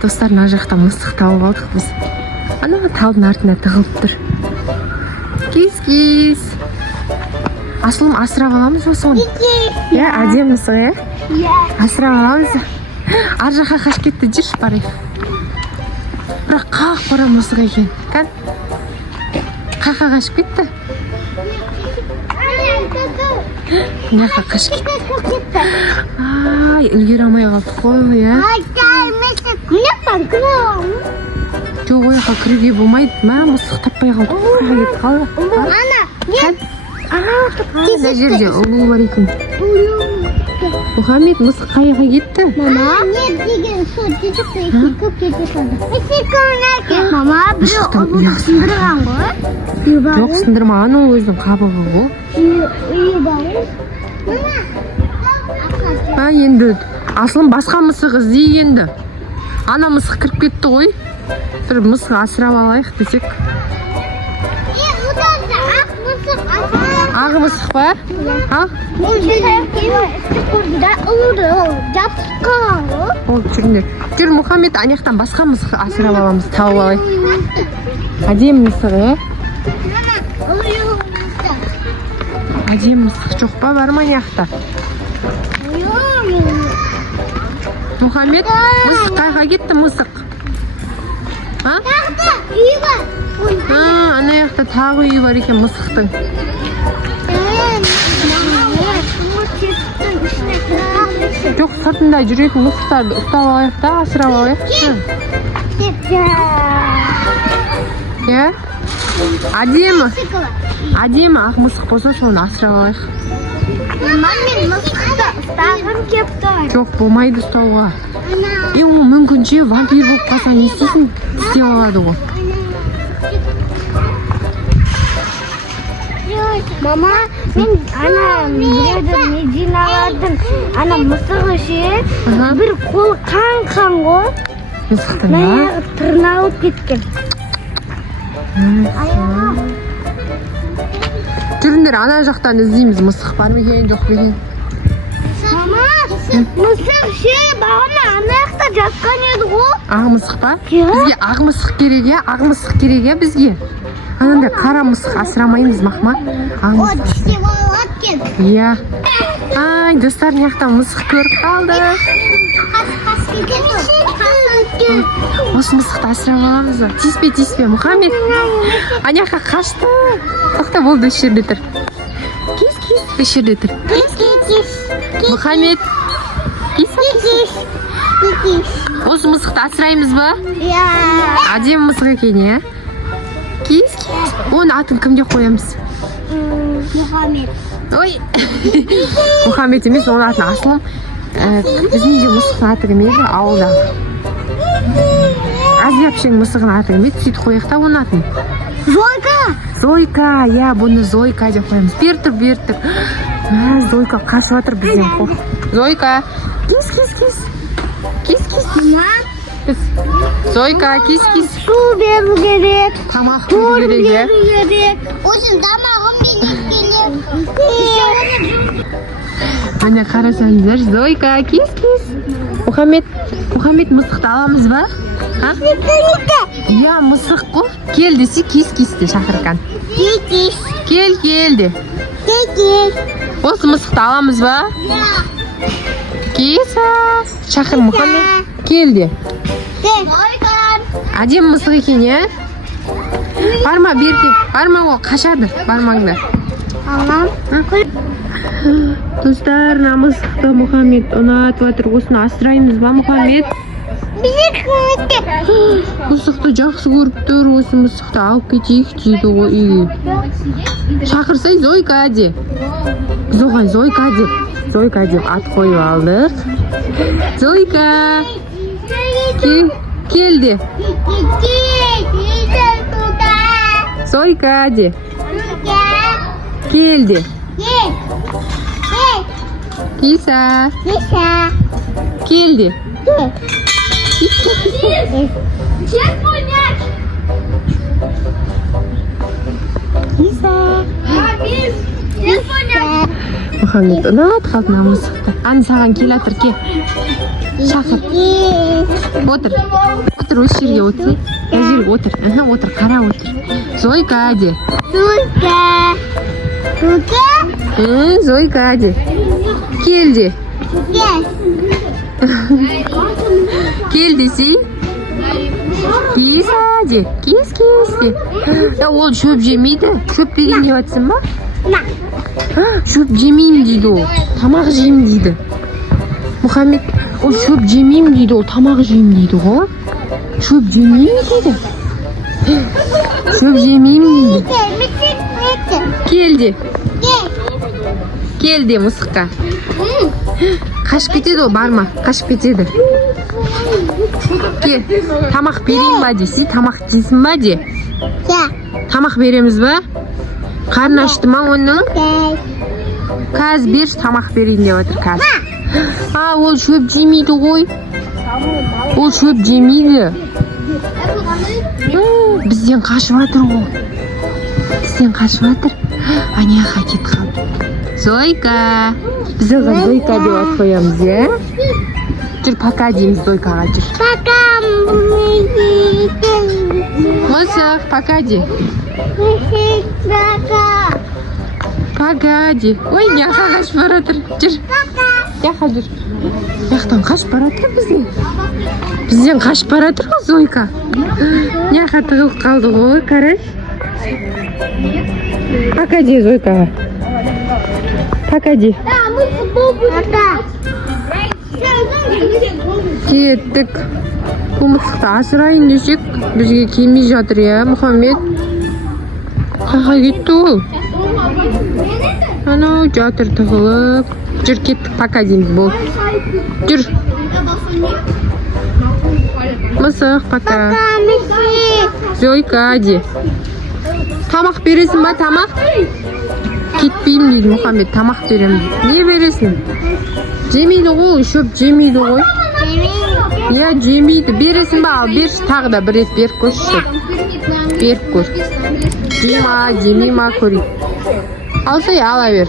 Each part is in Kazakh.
Достар, мына жақта мысық тауып алдық біз. Ана таудың артына тығылып тұр. Кис. Асылым, асырап аламыз ба соны? Әдемі мысық, асырап аламыз. Ар жаққа қашып кетті, жүрші барайық. Бірақ қақ қора мысық екен. Қақа қашып кетті. Мынақа қашып кетті. Үлгере алмай қалдық қой, Жоқ, ояққа кіруге болмайды. Мысық таппай қалдық. Мына жерде ұлу бар екен. Мұхаммед, мысық қаяға кетті? Мама, нет деген сол жүзікті көп кете қалды. Мама, біреу ұлуды сындырған ғой? Жоқ, сындырмаған, ол өзінің қабығы ғой. Үйі бар. Енді Асылым басқа мысық іздегенді. Ана мысық кіріп кетті ғой. Бір мысық асырап алайық десек. Ағы мысық ба? Ол жерде көрді, ұлуды жапсып қалған ғой. Ол жүріңдер. Жүр, Мұхаммед, анаяқтан басқа мысық асырап аламыз, тауып алайық. Әдемі мысық, Әдемі мысық жоқ па, бар ма анаяқта? Мұхаммед, мысық қайға кетті, мысық? Тағы үйі бар. Анаяқта тағы үйі бар екен мысықтың. Жоқ, сыртында жүретін мысықтарды ұстап алайық та, асырап алайық. Әдемі ақ мысық болса, соны асырап алайық. Мама, мен мысықты ұстағым кепті. Жоқ, болмайды ұстауға. Мүмкінше вампир болып қалса не істейсің? Істеп алады ғой. Мама, мен біреудің мединалардың мысығы бір қол қан ғой. Мысықтың ба? Аяғы тырналып кеткен. Жүріңдер, ана жақтан іздейміз, мысық бар ма екен, жоқ па екен. Мама, мысық бағана ана жақта жатқан еді ғой. Ақ мысық па? Бізге ақ мысық керек, ақ мысық керек бізге. Анандай қара мысық асырамайымыз, мақма. Достар, мынаяқтан мысық көріп қалды. Осы мысықты асырап аламыз ба? Тиіспе, Мұхаммед. Анаяққа қашты. Тоқта, болды, осы жерде тұр. Кис, осы жерде тұр. Мұхаммед. Кис. Осы мысықты асыраймыз ба? Әдемі мысық екен, Кис. Оның атын кімге қоямыз? Мұхаммед. Ой. Мұхаммед емес, оның атын Асылым. Біздің үйде мысықтың аты кім еді? Ауылда. Азияпшың мысығын аты кім еді? Сөйтіп қояқ та оның атын. Зойка, бұны Зойка деп қоямыз. Бер тұр. Зойка қашып жатыр бізден қорқ. Зойка. Кис. Зойка, кис. Су беру керек. Тамақ беру керек. Осың тамағым беру керек. Ана қарасаңыздар, Зойка, кис. Мұхаммед, мысықты аламыз ба? Мысық қой. Кел десе, кис-кисті шақырған. Кел де. Осы мысықты аламыз ба? Киса. Шақыр, Мұхаммед. Кел де. Әдем мысық екен, Барма, берке. Барма ол, қашады. Бармаңдар. Достар, мысықты Мұхаммед ұнатып жатыр. Осыны асыраймыз ба, Мұхаммед? Мысықты жақсы көріп тұр. Осы мысықты алып кетейік дейді ғой үйге. Шақырсай, Зойка де. Біз оған Зойка деп ат қойып алдық. Зойка. Кел де. Зойка де. Кел де. Киса. Кел де. Мұхаммед ұнат қалдына мысықты. Аны саған кел атыр, ке. Шақыр. Отыр. Отыр, осы жерге отыр. Мына жерге отыр. Отыр, қарап отыр. Зойка де. Зойка де. Кел де. Кел десей. Кис де. Кис де. Ол шөп жемейді. Шөп деген деп жатсың ба? Шөп жемеймін дейді ол. Тамақ жеймін дейді. Мұхаммед, ол шөп жемеймін дейді, ол тамақ жеймін дейді ғой. Шөп жемеймін дейді. Шөп жемеймін дейді. Келді. Келді мысыққа. Қашып кетеді ол, барма. Қашып кетеді. Кел, тамақ берейін ба десе, тамақ жейсің ба де? Тамақ береміз ба? Қарны ашты ма оның? Қазір берші, тамақ берейін деп отыр қазір. Ол шөп жемейді ғой. Ол шөп жемейді. Бізден қашып жатыр ғой. Бізден қашып жатыр. Аняға кетіп қалды. Зойка. Біз оған Зойка деп ат қоямыз, е? Жүр, пока дейміз Зойкаға, жүр. Мысық, пока де. Пока де. Ой, яқа қашып баратыр. Жүр. Яқа жүр. Яқтан қашып баратыр бізден. Бізден қашып баратыр ғой Зойка. Яқа тығылып қалды ғой, қараш. Пока де Зойкаға. Пока де. Кеттік. Бұл мысықты асырайын десек, бізге келмей жатыр, я, Мұхаммед. Қаға кетті ол. Анау жатыр тығылып. Жүр, кеттік, пока дейміз бол. Жүр. Мысық, пока. Зойка де. Тамақ бересің ба, тамақ? Кетпеймін дейді Мұхаммед, тамақ беремін. Не бересің? Жемейді ғой, шөп жемейді ғой. Я, жемейді. Бересің ба, ал берші, тағы да бір рет беріп көрші. Беріп көр. Жемей ма көрейік. Алса, ала бер.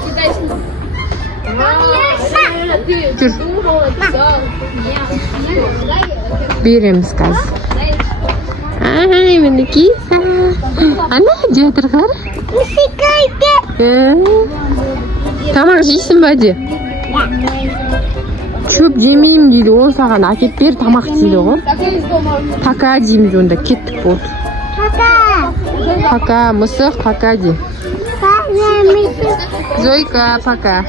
Жүр. Береміз қазір. Ай, мінекей. Ана, жатыр қар. Тамақ жейсің ба де? Шөп жемеймін дейді, ол саған әкеп бер, тамақ дейді ғой. Пока дейміз онда, кеттік болды. Пока, мысық, пока де. Зойка, пока.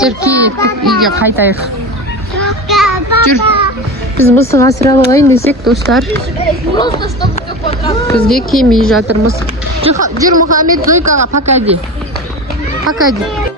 Жүр, кеттік, үйге қайтайық. Жүр. Біз мысық асырап алайын десек, достар. Бізге келмей жатыр мысық. Жүр, Мұхаммед, Зойкаға пока де. Пока де.